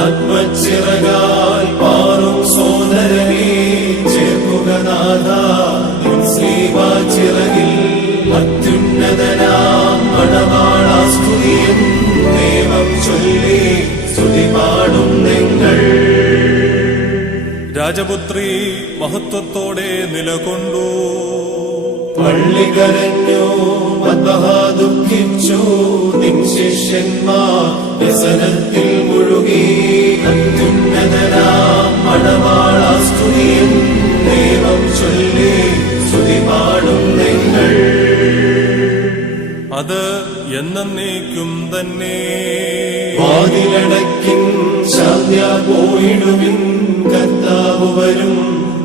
ആത്മച്ചിറകാൽ പാറും സോദരനെ ചേർക്കുക നാഥ ശ്രീവാച്ചിറകിൽ അത്യുന്നതനാം മണവാളാസ്തുതിയൻ ദൈവം ചൊല്ലി സ്തുതി പാടും നിങ്ങൾ. രാജപുത്രി മഹത്വത്തോടെ നിലകൊണ്ടു, പള്ളി കരഞ്ഞു ദുഃഖിച്ചു, നിൻ ശിഷ്യന്മാർ വ്യസനത്തിൽ മുഴുകി. അത്യുന്നതനാം മണവാളാസ്തുതിയൻ ദൈവം ചൊല്ലി സ്തുതി പാടും നിങ്ങൾ. അത് എന്നേക്കും തന്നെ. വാതിലടക്കിൻ ശാന്യ പോയിടുവിൻ, കർത്താവ് വരും,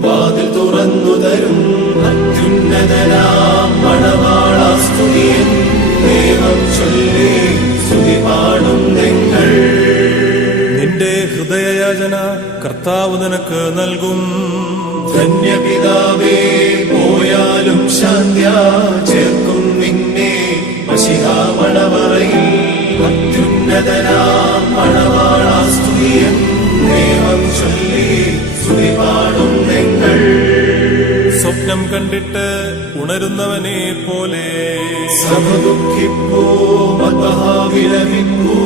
വാതിൽ തുറന്നു തരും. അത്യുന്നതനാം മണവാളാസ്തുതിയൻ ദൈവം ചൊല്ലി സ്തുതി പാടും നിങ്ങൾ. നിന്റെ ഹൃദയയാചന കർത്താവ് നിനക്ക് നൽകും. ധന്യപിതാവേ, പോയാലും ശാന്യ ചേർക്കും നിന്നെ മശിഹാമണവറയിൽ. അത്യുന്നതനാം മണവാളാസ്തുതിയൻ ദൈവം ചൊല്ലി സ്തുതി പാടും നിങ്ങൾ. സ്വപ്നം കണ്ടിട്ട് ഉണരുന്നവനെ പോലെ സഭ ദുഃഖിപ്പൂ, വിലപിപ്പൂ,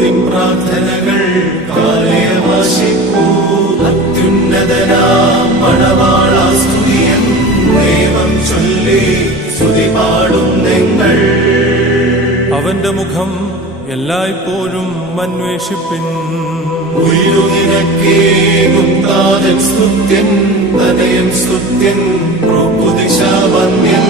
നിൻ പ്രാർത്ഥനകൾ കാലയമാശിപ്പൂ. അത്യുന്നതനാം മണവാളാസ്തുതിയൻ ദൈവം ചൊല്ലി സ്തുതി പാടും നിങ്ങൾ. അവന്റെ മുഖം എല്ലായ്പ്പോഴും അന്വേഷിപ്പിൻ. ഉയരുനിരക്കേകും താതൻ സ്തുത്യൻ, തനയൻ സ്തുത്യൻ, പ്രഭുദിശാവന്യൻ.